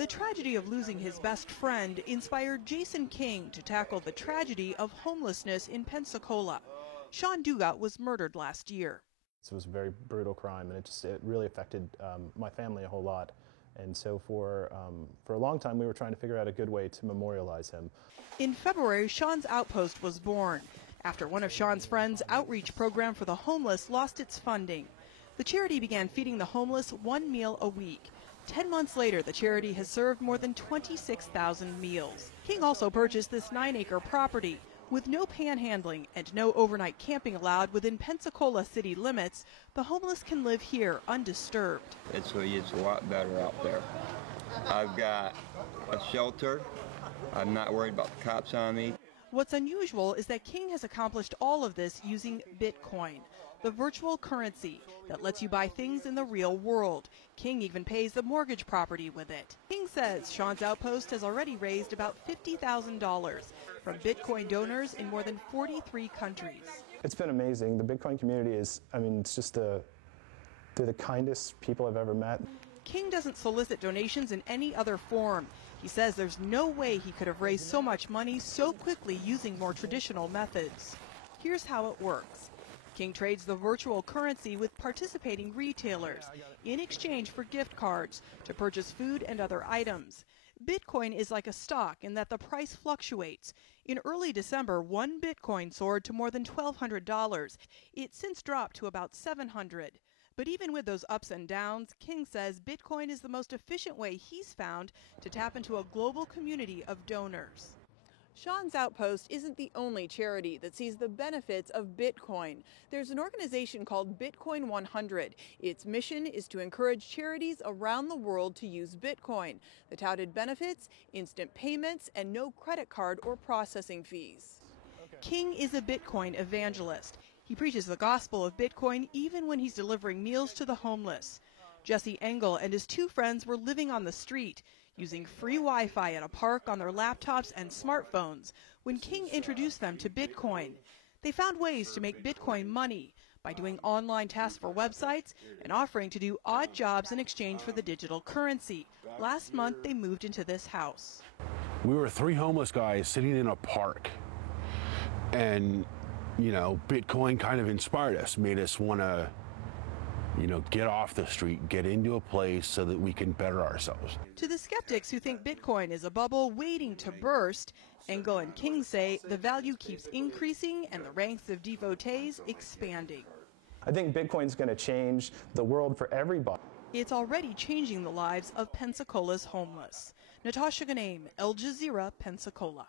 The tragedy of losing his best friend inspired Jason King to tackle the tragedy of homelessness in Pensacola. Sean Dugat was murdered last year. It was a very brutal crime, and it really affected my family a whole lot. And so for a long time, we were trying to figure out a good way to memorialize him. In February, Sean's Outpost was born after one of Sean's friends' outreach program for the homeless lost its funding. The charity began feeding the homeless one meal a week. 10 months later, the charity has served more than 26,000 meals. King also purchased this 9-acre property. With no panhandling and no overnight camping allowed within Pensacola city limits, the homeless can live here undisturbed. It's a lot better out there. I've got a shelter. I'm not worried about the cops on me. What's unusual is that King has accomplished all of this using Bitcoin, the virtual currency that lets you buy things in the real world. King even pays the mortgage property with it. King says Sean's Outpost has already raised about $50,000 from Bitcoin donors in more than 43 countries. It's been amazing. The Bitcoin community is, it's just they're the kindest people I've ever met. King doesn't solicit donations in any other form. He says there's no way he could have raised so much money so quickly using more traditional methods. Here's how it works. King trades the virtual currency with participating retailers in exchange for gift cards to purchase food and other items. Bitcoin is like a stock in that the price fluctuates. In early December, one Bitcoin soared to more than $1,200. It's since dropped to about $700. But even with those ups and downs, King says Bitcoin is the most efficient way he's found to tap into a global community of donors. Sean's Outpost isn't the only charity that sees the benefits of Bitcoin. There's an organization called Bitcoin 100. Its mission is to encourage charities around the world to use Bitcoin. The touted benefits: instant payments and no credit card or processing fees. King is a Bitcoin evangelist. He preaches the gospel of Bitcoin even when he's delivering meals to the homeless. Jesse Engel and his two friends were living on the street, using free Wi-Fi at a park on their laptops and smartphones when King introduced them to Bitcoin. They found ways to make Bitcoin money by doing online tasks for websites and offering to do odd jobs in exchange for the digital currency. Last month, they moved into this house. We were three homeless guys sitting in a park, and Bitcoin kind of inspired us, made us want to, get off the street, get into a place so that we can better ourselves. To the skeptics who think Bitcoin is a bubble waiting to burst, Engel and King say the value keeps increasing and the ranks of devotees expanding. I think Bitcoin's going to change the world for everybody. It's already changing the lives of Pensacola's homeless. Natasha Ghanem, Al Jazeera, Pensacola.